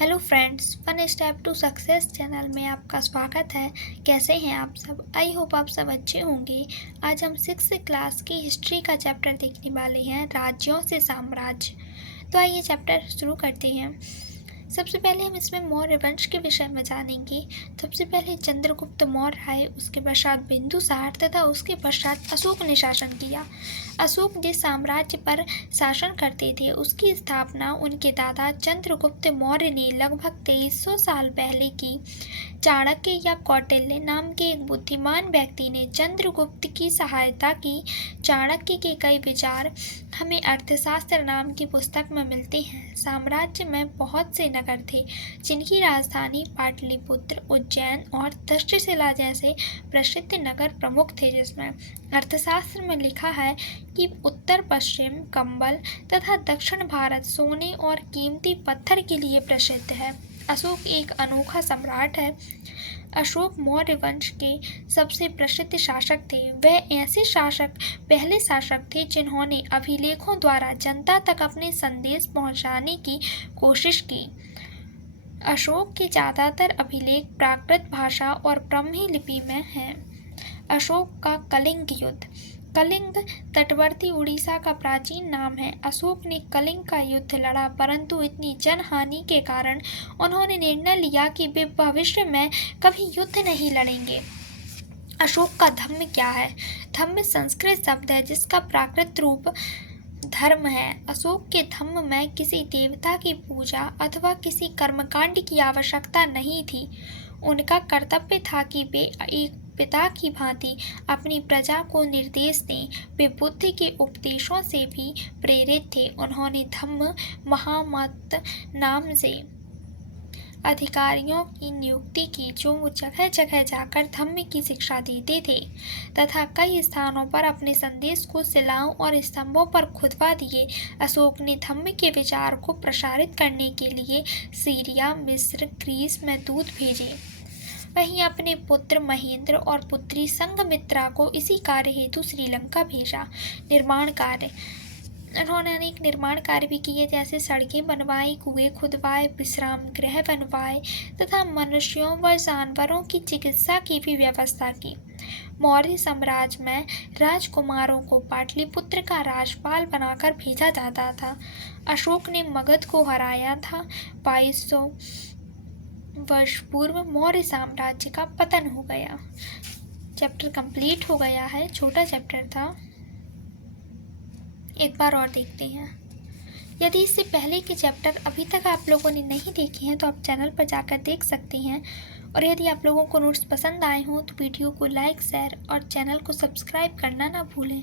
Hello friends, one step to success channel में आपका स्वागत है। कैसे हैं आप सब? आई होप आप सब अच्छे होंगे। आज हम 6th क्लास की हिस्ट्री का चैप्टर देखने वाले हैं, राज्यों से साम्राज्य। तो आइए चैप्टर शुरू करते हैं। सबसे पहले हम इसमें मौर्य वंश के विषय में जानेंगे। सबसे पहले चंद्रगुप्त मौर्य आए, उसके पश्चात बिंदुसार तथा उसके पश्चात अशोक ने शासन किया। अशोक जिस साम्राज्य पर शासन करते थे उसकी स्थापना उनके दादा चंद्रगुप्त मौर्य ने लगभग 2300 साल पहले की। चाणक्य या कौटिल्य नाम के एक बुद्धिमान व्यक्ति ने चंद्रगुप्त की सहायता की। चाणक्य के कई विचार हमें अर्थशास्त्र नाम की पुस्तक में मिलते हैं। साम्राज्य में बहुत से नगर थे जिनकी राजधानी पाटलिपुत्र, उज्जैन और तक्षशिला जैसे प्रसिद्ध नगर प्रमुख थे, जिसमें अर्थशास्त्र में लिखा है कि उत्तर पश्चिम कंबल तथा दक्षिण भारत सोने और कीमती पत्थर के लिए प्रसिद्ध है। अशोक एक अनोखा सम्राट है। अशोक मौर्य वंश के सबसे प्रसिद्ध शासक थे। वह ऐसे पहले शासक थे जिन्होंने अभिलेखों द्वारा जनता तक अपने संदेश पहुंचाने की कोशिश की। अशोक के ज़्यादातर अभिलेख प्राकृत भाषा और ब्राह्मी लिपि में हैं। अशोक का कलिंग युद्ध। कलिंग तटवर्ती उड़ीसा का प्राचीन नाम है। अशोक ने कलिंग का युद्ध लड़ा, परंतु इतनी जनहानि के कारण उन्होंने निर्णय लिया कि वे भविष्य में कभी युद्ध नहीं लड़ेंगे। अशोक का धम्म क्या है? धम्म संस्कृत शब्द है जिसका प्राकृत रूप धर्म है। अशोक के धम्म में किसी देवता की पूजा अथवा किसी कर्मकांड की आवश्यकता नहीं थी। उनका कर्तव्य था कि वे एक पिता की भांति अपनी प्रजा को निर्देश दें। वे बुद्ध के उपदेशों से भी प्रेरित थे। उन्होंने धम्म महामत नाम से अधिकारियों की नियुक्ति की जो जगह जगह जाकर धम्म की शिक्षा देते थे तथा कई स्थानों पर अपने संदेश को शिलाओं और स्तंभों पर खुदवा दिए। अशोक ने धम्म के विचार को प्रसारित करने के लिए सीरिया, मिस्र, ग्रीस में दूत भेजे। वहीं अपने पुत्र महेंद्र और पुत्री संघमित्रा को इसी कार्य हेतु श्रीलंका भेजा। निर्माण कार्य। उन्होंने अनेक निर्माण कार्य भी किए, जैसे सड़कें बनवाई, कुएं खुदवाए, विश्राम गृह बनवाए तथा मनुष्यों व जानवरों की चिकित्सा की भी व्यवस्था की। मौर्य साम्राज्य में राजकुमारों को पाटलिपुत्र का राजपाल बनाकर भेजा जाता था। अशोक ने मगध को हराया था। 2200 वर्ष पूर्व मौर्य साम्राज्य का पतन हो गया। चैप्टर कंप्लीट हो गया है, छोटा चैप्टर था। एक बार और देखते हैं। यदि इससे पहले के चैप्टर अभी तक आप लोगों ने नहीं देखे हैं तो आप चैनल पर जाकर देख सकते हैं। और यदि आप लोगों को नोट्स पसंद आए हों तो वीडियो को लाइक, शेयर और चैनल को सब्सक्राइब करना ना भूलें।